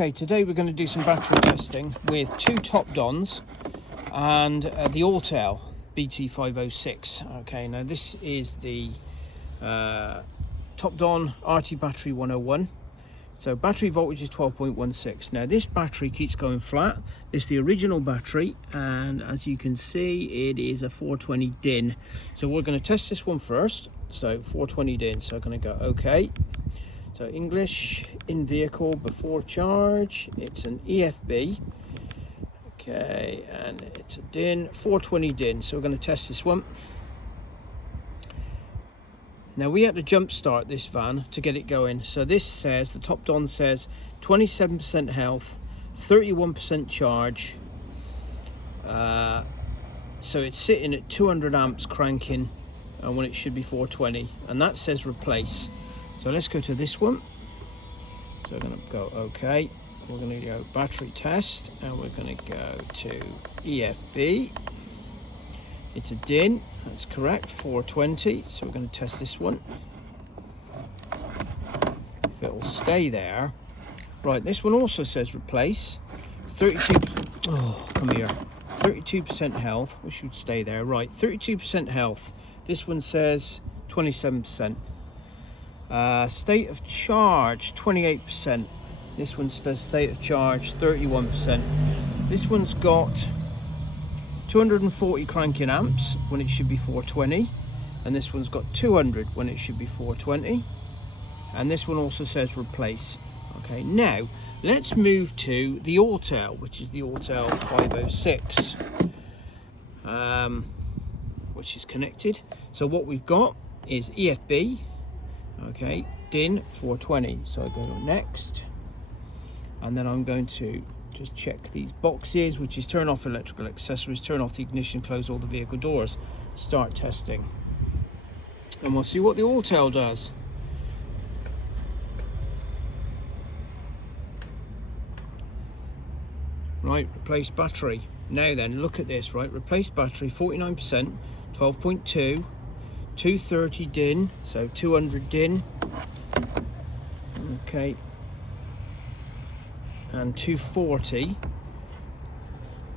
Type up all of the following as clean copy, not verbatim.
Okay, today we're going to do some battery testing with two topdons and the Autel bt506. Okay, now this is the topdon RT battery 101. So battery voltage is 12.16. Now this battery keeps going flat. It's the original battery, and as you can see it is a 420 DIN. So we're going to test this one first. So 420 DIN, so I'm going to go okay. So English, in vehicle, before charge, it's an EFB, okay, and it's a DIN, 420 DIN, so we're going to test this one. Now we had to jump start this van to get it going, so this says, the topdon says 27% health, 31% charge, so it's sitting at 200 amps cranking when it should be 420, and that says replace. So let's go to this one. So we're going to go OK. We're going to go battery test, and we're going to go to EFB. It's a DIN, that's correct, 420. So we're going to test this one. If it will stay there. Right, this one also says replace. 32% health, which should stay there. Right, 32% health. This one says 27%. State of charge 28%. This one says state of charge 31%. This one's got 240 cranking amps when it should be 420, and this one's got 200 when it should be 420, and this one also says replace. Okay, now let's move to the Autel, which is the Autel 506, which is connected. So what we've got is EFB. Okay, DIN 420. So I go next, and then I'm going to just check these boxes, which is turn off electrical accessories, turn off the ignition, close all the vehicle doors, start testing, and we'll see what the Autel does. Right, replace battery. Now then, look at this. Right, replace battery 49%, 12.2, 230 DIN, so 200 DIN, okay, and 240.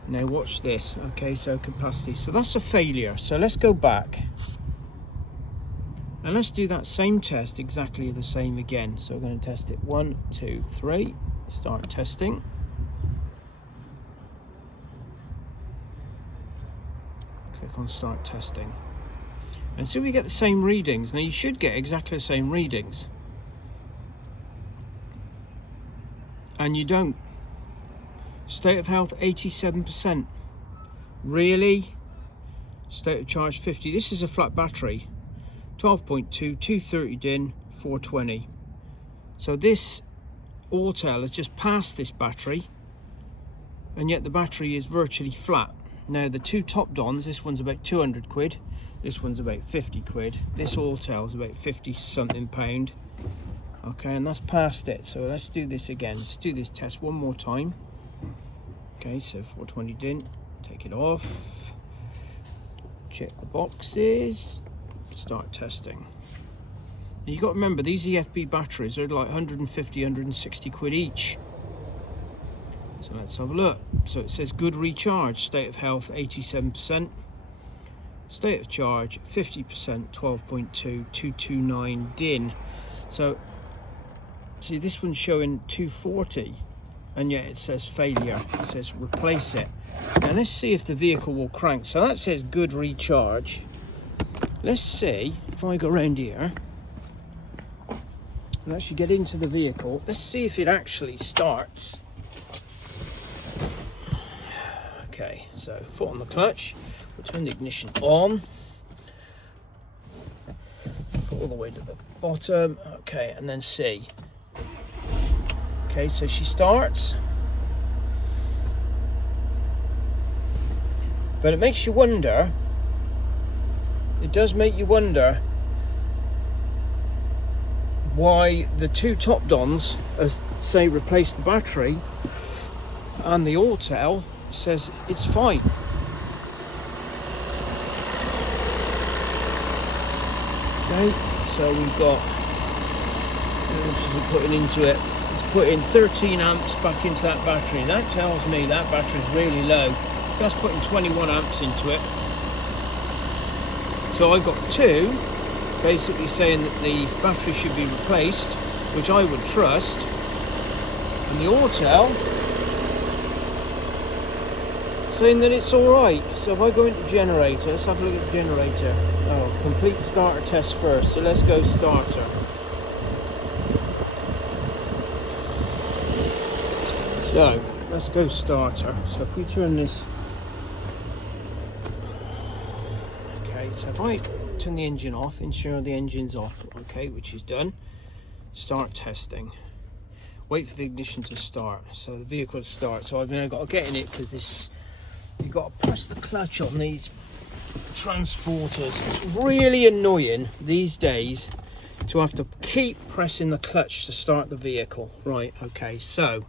Now watch this. Okay, so capacity, so that's a failure. So let's go back and let's do that same test, exactly the same again. So we're going to test it 1, 2, 3, start testing. Click on start testing. And so we get the same readings. Now you should get exactly the same readings, and you don't. State of health 87%. Really? State of charge 50. This is a flat battery. 12.2, 230 DIN, 420. So this Autel has just passed this battery, and yet the battery is virtually flat. Now the two topdons, this one's about 200 quid. This one's about 50 quid. This Autel's about 50 something pound. Okay, and that's past it. So let's do this again. Let's do this test one more time. Okay, so 420 DIN. Take it off. Check the boxes. Start testing. Now, you got to remember, these EFB batteries are like 150, 160 quid each. So let's have a look. So it says good recharge. State of health 87%. State of charge 50%, 12.2, 229 DIN. So see, this one's showing 240, and yet it says failure. It says replace it. Now let's see if the vehicle will crank. So that says good recharge. Let's see if I go around here and actually get into the vehicle. Let's see if it actually starts. Okay, so foot on the clutch. We'll turn the ignition on. Foot all the way to the bottom. Okay, and then see. Okay, so she starts. But it makes you wonder. It does make you wonder why the two topdons say replace the battery, and the Autel says it's fine. Okay, so we've got, we're putting into it, it's put in 13 amps back into that battery. That tells me that battery's really low. Just putting 21 amps into it. So I've got two basically saying that the battery should be replaced, which I would trust. And the Autel saying that it's alright. So if I go into generator, let's have a look at the generator. Oh, complete starter test first. So let's go starter. So let's go starter. So if we turn this, okay, so if I turn the engine off, ensure the engine's off, okay, which is done. Start testing. Wait for the ignition to start. So the vehicle to start. So I've now got to get in it because this, you've got to press the clutch on these transporters. It's really annoying these days to have to keep pressing the clutch to start the vehicle. Right, okay, so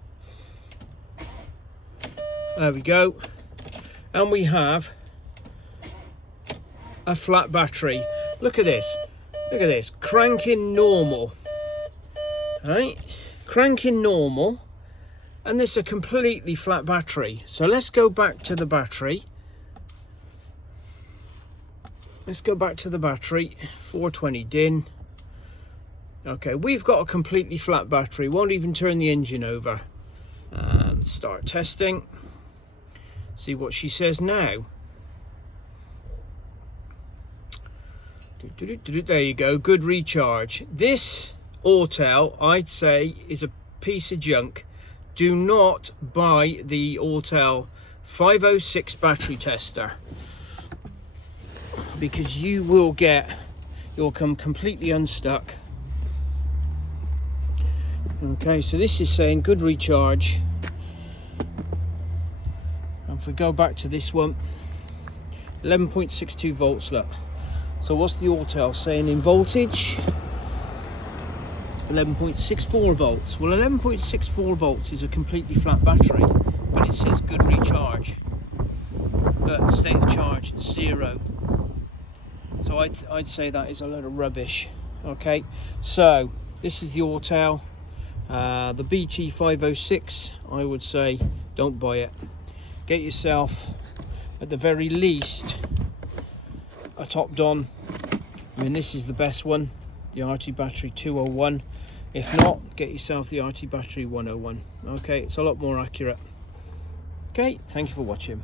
there we go. And we have a flat battery. Look at this. Look at this. Cranking normal. Right? Cranking normal. And this is a completely flat battery. So let's go back to the battery. Let's go back to the battery. 420 DIN. Okay, we've got a completely flat battery. Won't even turn the engine over. And start testing. See what she says now. There you go, good recharge. This Autel, I'd say, is a piece of junk. Do not buy the Autel 506 battery tester, because you'll come completely unstuck. Okay, so this is saying good recharge. And if we go back to this one, 11.62 volts, look. So what's the Autel saying in voltage? 11.64 volts. Well, 11.64 volts is a completely flat battery, but it says good recharge. State of charge 0. So I'd say that is a load of rubbish. Okay, so this is the Autel, the bt506. I would say don't buy it. Get yourself, at the very least, a topdon. I mean, this is the best one, the RT battery 201. If not, get yourself the RT battery 101. Okay, it's a lot more accurate. Okay, thank you for watching.